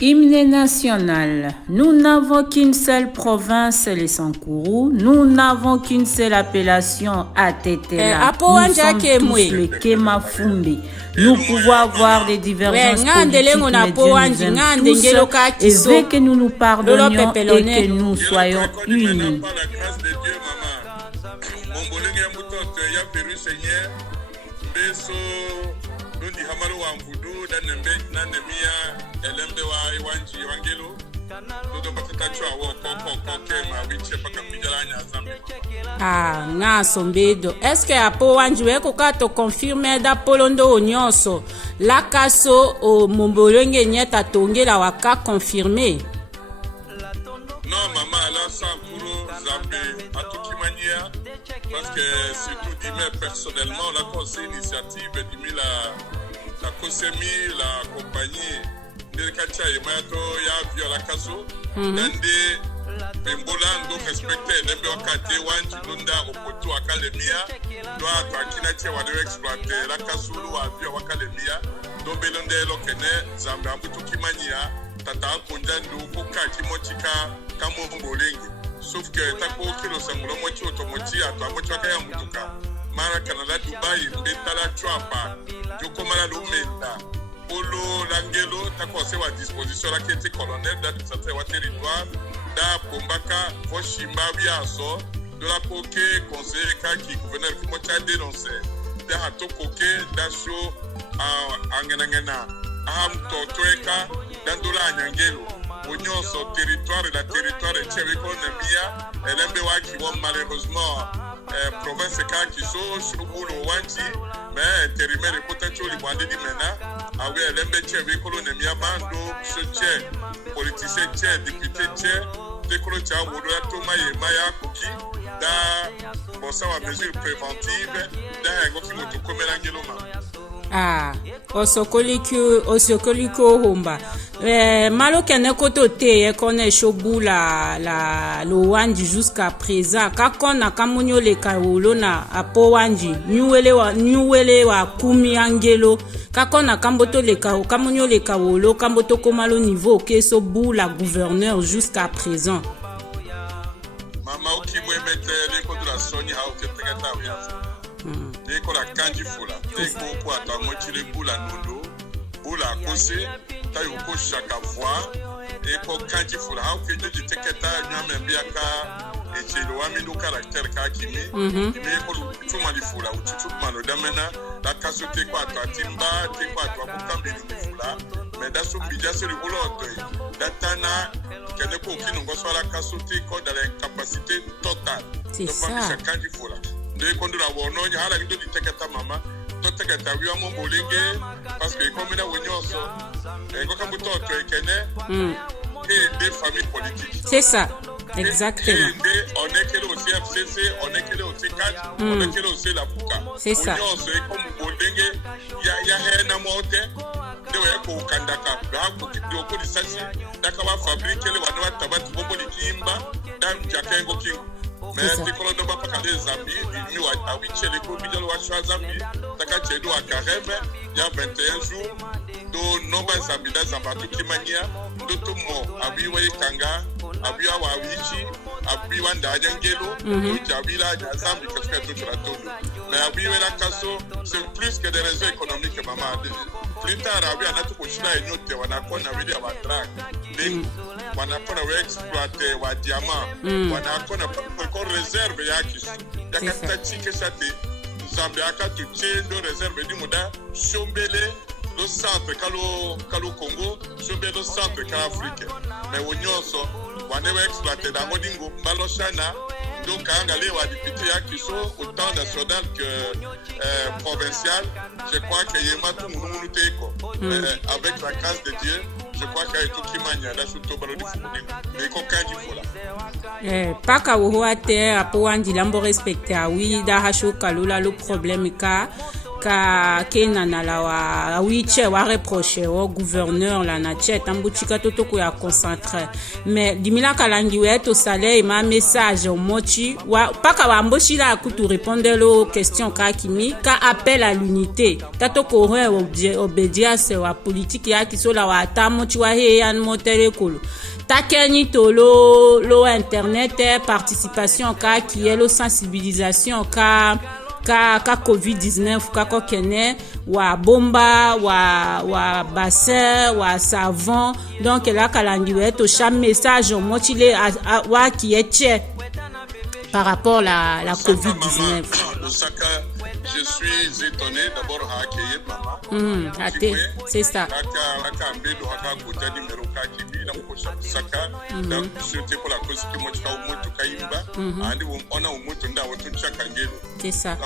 Hymne national. Nous n'avons qu'une seule province, les Sankourou. Nous n'avons qu'une seule appellation, Atetela. Nous sommes tous les Kemafumbi. Nous pouvons avoir des divergences politiques, mais Dieu nous aime tous et veut que nous nous pardonnions et que nous soyons unis. Ah, nga sombedo. Est-ce que apo wanji weko kato confirme da polondo onyoso la kaso o mombolenge nyeta tongela waka confirmer? Non maman, là sans pour Zambé à toute manière parce que surtout dit personnellement la conseil initiative dit la COSEMI la compagnie de Katia et Mato ya via la kaso nande Bembolando respecter nembe wakati wanji lunda opotu akalemia doa twakina che wade exploiter la kasulu wa via wakalemia do belonde lokene Zambé ambutu kimanyia tata konjandu ko kaki mochika kamo mbolengi sauf que tako kilo sangulo mochi otomochi atwa mochi wakaya mutuka mara Canada Dubai mbetala chwapa jokomala lumenda polo langelo tako se wa disposition la kete colonel d'administrateur wa territoire da pombaka voshimba biaso de la koke conseiller kaki gouverneur qui mocha dénoncer da hatokoke da show angenangena am totoeka dandola anyangelo onyoso territoire la territoire cheve konemia elembe waki won malheureusement province kaki so shubulo wanchi mais intérimaire potentiel bande di mena awe elembe cheve kolonemia bando soche politicien che député che dekolo cha wodola toma ye maya koki da bosa wa mesure préventive da ngoki moto komela ngeloma. Ah, osokoliko homba. Malo kene koto te kone shobu la lo wanji jusqu'à présent. Kakona kamunyo le kaolo na apo wanji. Nyuwele wa kumi angelo. Kakona kamboto le kao kamunyo le kaolo kamboto komalo niveau keso bu la gouverneur jusqu'à présent. Mama okimwe mete le ko de la soni ha oketengata wiaza. Deko la kanji fula deko kwa ta mochile bula nondo bula kose ta yoko chaka voix deko kanji fula ha ke joji teketa nyame biaka echelo wa mindo caractère ka kimi deko tuma di fula uchuchu mano damena la kaso te kwa ta timba te kwa ta bukambi di fula mais da so bija se le boloto datana kene ko kinongo so la kaso te ko dans l'incapacité totale c'est ça kanji fula de kondura wono hala kido di teketa mama to teketa wiwa mo bolenge parce que comme na wonyoso ngo kambuto to ekene et des familles politiques c'est ça exactement et on est que aussi FCC on est que aussi CAD on est que aussi la Puka c'est ça wonyoso e comme bolenge ya hena mote de we ko kandaka ga ko kido ko disasi daka wa fabrique le wana tabati bobo likimba dan jakengo kingo mais c'est qu'on doit pas parler Zambie du mieux à Wichele ko bijalo wa shwa Zambie taka chedo a Kareme il y a 21 jours do nomba Zambie da Zambatu kimania do to mo abiwa ikanga abiwa wa wichi abiwa ndanya ngelo do jabila ya Zambie que fait tout la todo mais abiwa la kaso c'est plus que des raisons économiques maman plus tard abiwa na to ko shila enyote wana kona wili ya drag wanakona we exploiter wa diamant wanakona ko réserve yaki yakata chike shate Zambie akatu chendo réserve di muda shombele lo centre kalo Congo shombele lo centre ka Afrique mais wonyoso wanewe exploiter da ngodingo baloshana donc angale wa député yaki so autant national que provincial je crois que yema tout munu teko avec la grâce de Dieu je crois qu'il y a tout qui mania là sur tout ballon de football mais qu'on kanji fola paka wo ate apo wanji lambo respecter oui da hasho kalula le problème ka ka kena na la wa wiche wa reproche au gouverneur la na che tambuchika totoko ya concentré mais dimila kalangi weto sale ma message mochi wa paka wa mboshi la kutu répondre aux questions ka kimi ka appel à l'unité tatoko obédience wa politique ya kisola wa tamochi wa he yan motere kolo takeni tolo lo internet participation ka qui est lo sensibilisation ka COVID-19 ka kokene wa bomba wa bassin wa savon donc la kalangiwe to chaque message mochile wa qui est par rapport la COVID-19. Je suis étonné d'abord à accueillir maman. C'est ça. C'est ça.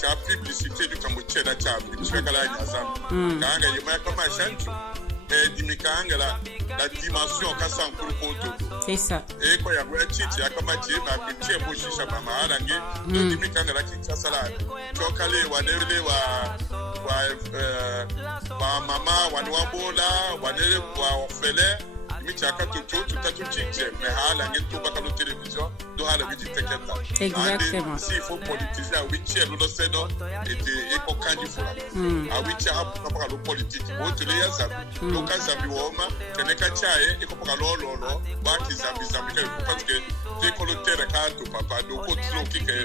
Cha publicité du Cambodge da cha publicité kala nyazam kanga yema kama shantu dimikanga la dimension kasa nkuru koto c'est ça ko ya gwa chichi akama je ma piche boshisha mama alange to dimikanga la kicha sala to kale wanele wa mama wanwabola wanele wa ofele michaka tutu chiche me halange to bakalo télévision do hala biji teketa exactement si il faut politiser a wiche lo seno et ko kanji fula a wiche ha pa lo politique o to le yaza lo kaza bi woma keneka chae e ko pa lo ba ki zambi parce que dès que le terre ka to papa do ko tlo kike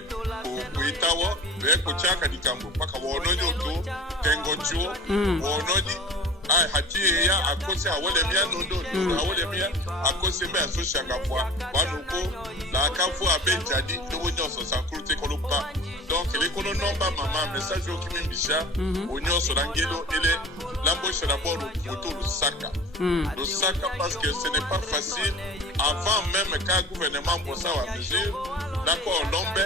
ko itawo be ko chaka dikambo paka wono nyoto tengocho wono di ai hati ya akose awole mia nondo awole mia akose be so shanga fois wanuko la kafu abenjadi do wonyo so sankurute kolopa donc les kono nomba mama message o kimi bisha wonyo so rangelo ele lambo d'abord autour du saka le saka parce que ce n'est pas facile avant même qu'un gouvernement pour ça à mesure d'accord l'ombe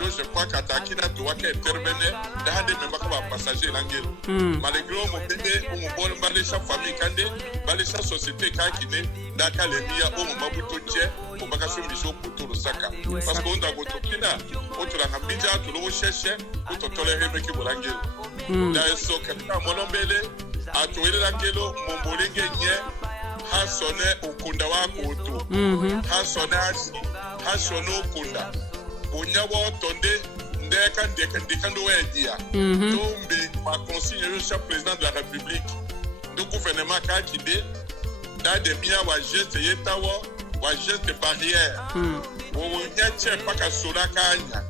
donc je crois qu'atakina doit intervenir dans des même pas passager l'angelo malgré mon bébé ou mon bon balé chaque famille kande balé chaque société kakine daka le mia o mo mabuto tche o baka so bisho autour du saka parce qu'on a gotokina autour la ngambija to lo chercher pour to tolérer meki bolangelo da so kata monombele atoele l'angelo mombolenge nye hasone ukunda wako oto hasone hasone ukunda onyawo tonde ndeka ndo wedia tombe ma consigne le chef président de la république do gouvernement ka kide da de mia wa geste yetawo wa geste barrière onyache paka sura kanya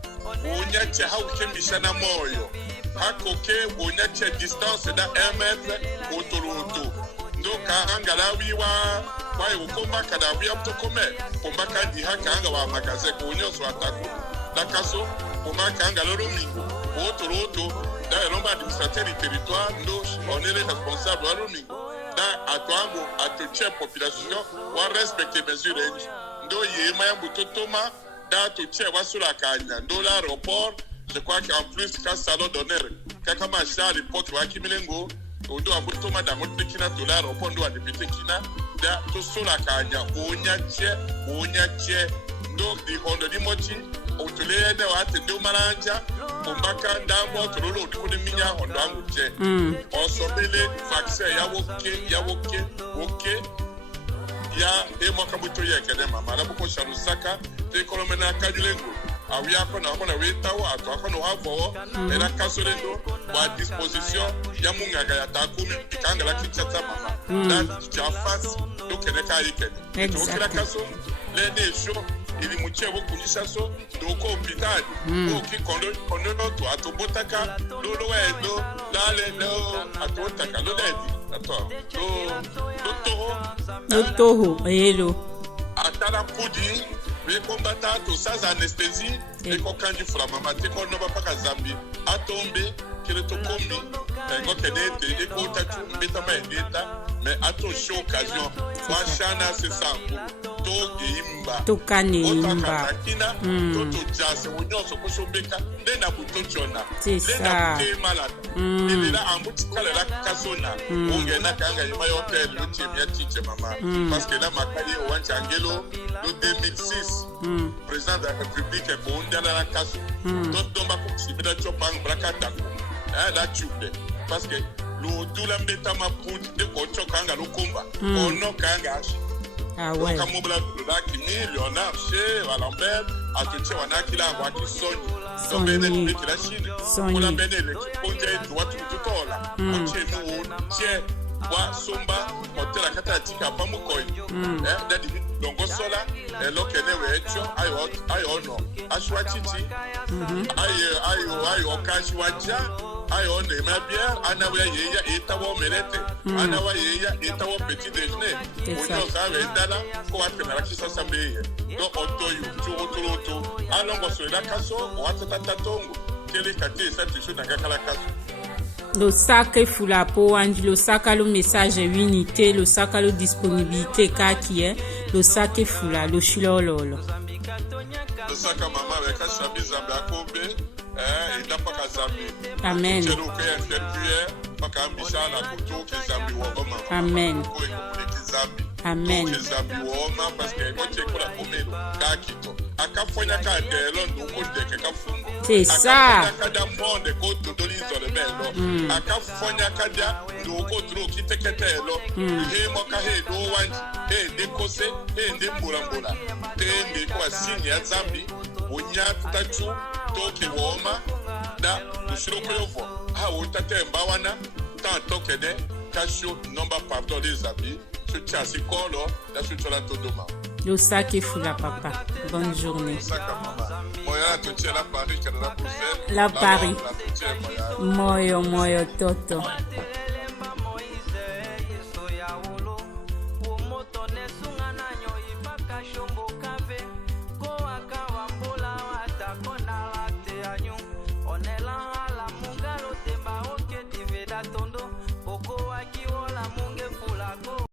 onyache haukemisha na moyo hakoke onyache distance da 1 mètre autoroto ndoka angalawi wa ukoma kadawi aptokome komba kandi hakanga wa magaze ko onyoso atako dakaso komba kanga loro mingo autoroto da lomba administrateur du territoire ndo on est responsable wa mingo da atwango atoche population wa respecter mesures ndo yema ya mutotoma da toche wa sura kanya ndo l'aéroport je crois qu'en plus quand salon d'honneur kaka macha à l'époque wa kimilengo ondo abutoma da motekina dollar opondo a député kina da to sola kanya onyache ndo di hondo di mochi otule ne wa tende maranja ombaka ndambo tololo dikuni minya hondo anguje osobele vaccin ya woke ya emoka buto yekene mama la boko sharusaka te kolomena kajulengo awi akona wetawo ato akona wavo era kasolendo wa disposition ya mungaga ya takumi ikanga la kichata mama na jafas do keneka ikene to kila kaso le ne show ili muchewo kunisha so do ko hospital o ki kono to atobotaka lolo wedo dale no atotaka lo dedi ato do toho hello atala pudi we kombata to sans anesthésie et ko kanji fura mama te ko no bapaka zambi atombe kile to kombi ngo kenete e ko tatu mbeta ma edeta mais ato show occasion wa shana c'est ça to imba to kanimba kina to jase wonyoso ko sombeka ndena butochona ndena butemala ndela ambutikala la kasona ongena kanga yima hotel lo team ya tiche mama parce que là makaye wancha angelo le 2006 président de la République pour ndala la kaso donc domba ko sibida chopang brakata la chupe parce que lo dula mbeta maput de ko chokanga lo komba ono kanga ah ouais kama mobla la ki millionnaire chez Valambert a tuche wanaki la wa ki soni so bene ni ki la Chine ona bene le ponja etu watu tutola oche no che wa somba hotel akata tika pamukoi dadi dongo sola lo kenewe echo ayo no ashwa chichi ayo okashi waja ayo ne mabia anawe yeya etawo melete anawa yeya etawo petit déjeuner ojo sabe dala ko atena rakisa sambe do otoyu chuotoloto alongo so la kaso o atata tongo kele kate sa tisho ngakala kaso le sac fula po anji le sac a le message unité le sac a le disponibilité ka qui est le sac fula le chilololo le sac a mama avec a shabi zamba kobe il n'a pas qu'à zambi amen je le fais interviewer pas qu'à mbisala kuto ke zambi wa mama amen amen ke zambi wa mama parce que ko chekola komelo ka kito akafanya ka delo ndoko deke ka fungo c'est ça akafanya monde ko dodolizo le belo akafanya ka dia ndoko tro kiteketelo he moka he do wanji he de kose he de mburambola he de ko asini ya zambi onya tutachu toke woma da ushiro koyovo ha utate mbawana ta tokede kasho number pardon les amis je tiens si kolo da chuchola todoma le sac fula papa bonne journée moya to tiens Paris Canada Bruxelles la Paris moyo toto Moto nesungana nyo ibaka shomo